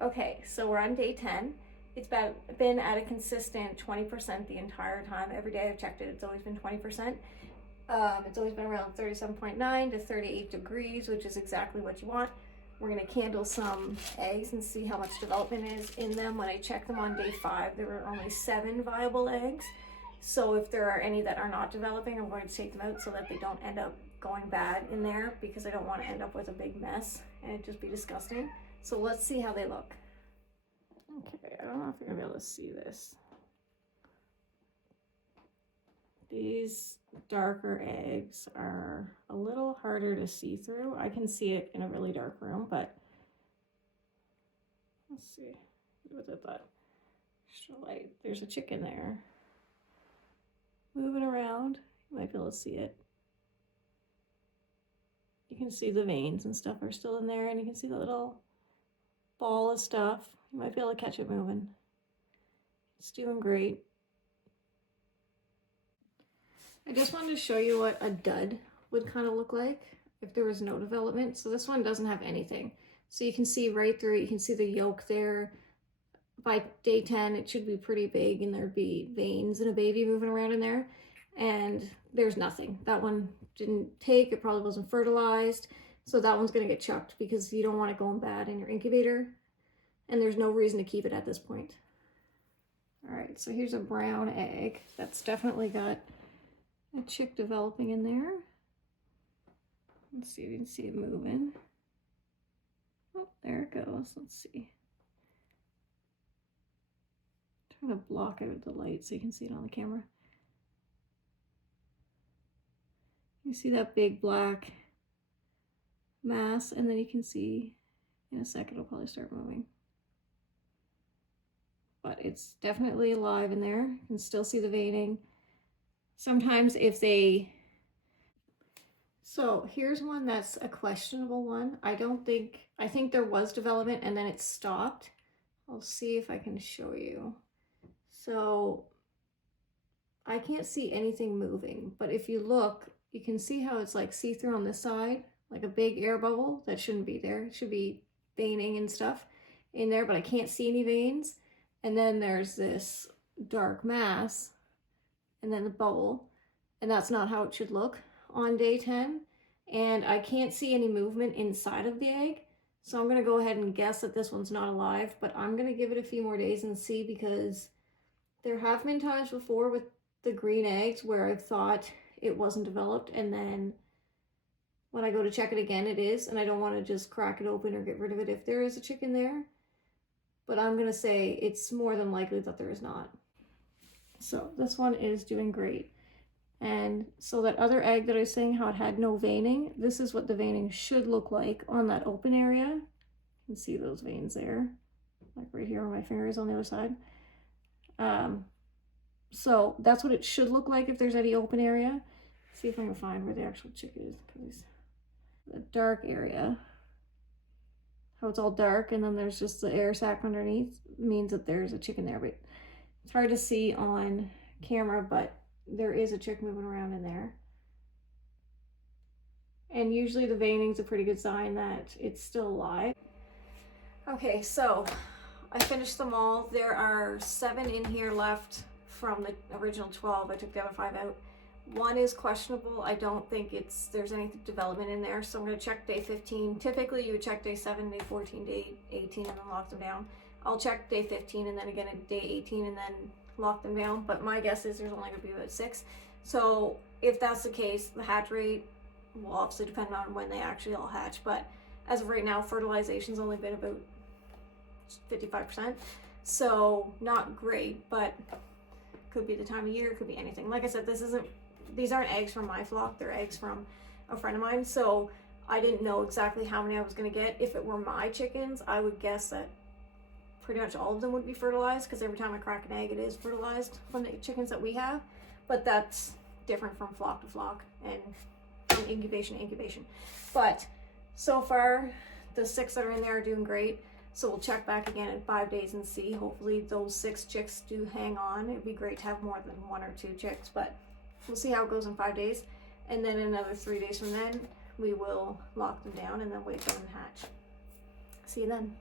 Okay, so we're on day 10. It's been at a consistent 20% the entire time. Every day I've checked it, it's always been 20%. It's always been around 37.9 to 38 degrees, which is exactly what you want. We're gonna candle some eggs and see how much development is in them. When I checked them on day 5, there were only 7 viable eggs. So if there are any that are not developing, I'm going to take them out so that they don't end up going bad in there, because I don't want to end up with a big mess and it'd just be disgusting. So let's see how they look. Okay, I don't know if you're gonna be able to see this. These darker eggs are a little harder to see through. I can see it in a really dark room, but let's see with that extra light. There's a chicken there moving around. You might be able to see it. You can see the veins and stuff are still in there, and you can see the little ball of stuff. You might be able to catch it moving. It's doing great. I just wanted to show you what a dud would kind of look like if there was no development. So this one doesn't have anything. So you can see right through it. You can see the yolk there. By day 10, it should be pretty big, and there'd be veins and a baby moving around in there. And there's nothing. That one didn't take. It probably wasn't fertilized. So that one's going to get chucked because you don't want it going bad in your incubator. And there's no reason to keep it at this point. All right, so here's a brown egg that's definitely got a chick developing in there. Let's see if you can see it moving. Oh, there it goes. Let's see. Trying to block out the light so you can see it on the camera. You see that big black mass, and then you can see in a second it'll probably start moving. But it's definitely alive in there. You can still see the veining. Sometimes if they... So here's one that's a questionable one. I think there was development and then it stopped. I'll see if I can show you. So I can't see anything moving, but if you look, you can see how it's like see-through on this side, like a big air bubble that shouldn't be there. It should be veining and stuff in there, but I can't see any veins. And then there's this dark mass and then the bubble, and that's not how it should look on day 10. And I can't see any movement inside of the egg. So I'm gonna go ahead and guess that this one's not alive, but I'm gonna give it a few more days and see, because there have been times before with the green eggs where I've thought it wasn't developed, and then when I go to check it again, it is, and I don't want to just crack it open or get rid of it if there is a chicken there. But I'm gonna say it's more than likely that there is not. So this one is doing great. And so that other egg that I was saying how it had no veining, this is what the veining should look like on that open area. You can see those veins there, like right here where my finger is on the other side. So that's what it should look like if there's any open area. See if I can find where the actual chick is, because the dark area, how it's all dark and then there's just the air sac underneath, means that there's a chicken there. But it's hard to see on camera, but there is a chick moving around in there. And usually the veining's a pretty good sign that it's still alive. Okay, so I finished them all. There are 7 in here left from the original 12. I took the other 5 out. One is questionable. I don't think there's any development in there, so I'm going to check day 15. Typically you would check day 7, day 14, day 18, and then lock them down. I'll check day 15 and then again at day 18 and then lock them down, but my guess is there's only going to be about 6. So if that's the case, the hatch rate will obviously depend on when they actually all hatch, but as of right now, fertilization's only been about 55%, so not great, but could be the time of year, could be anything. Like I said, these aren't eggs from my flock, they're eggs from a friend of mine, so I didn't know exactly how many I was going to get. If it were my chickens, I would guess that pretty much all of them would be fertilized, because every time I crack an egg it is fertilized from the chickens that we have, but that's different from flock to flock and from incubation to incubation. But so far the 6 that are in there are doing great, so we'll check back again in 5 days and see. Hopefully those 6 chicks do hang on. It'd be great to have more than 1 or 2 chicks, but we'll see how it goes in 5 days, and then another 3 days from then we will lock them down and then wait for them to hatch. See you then.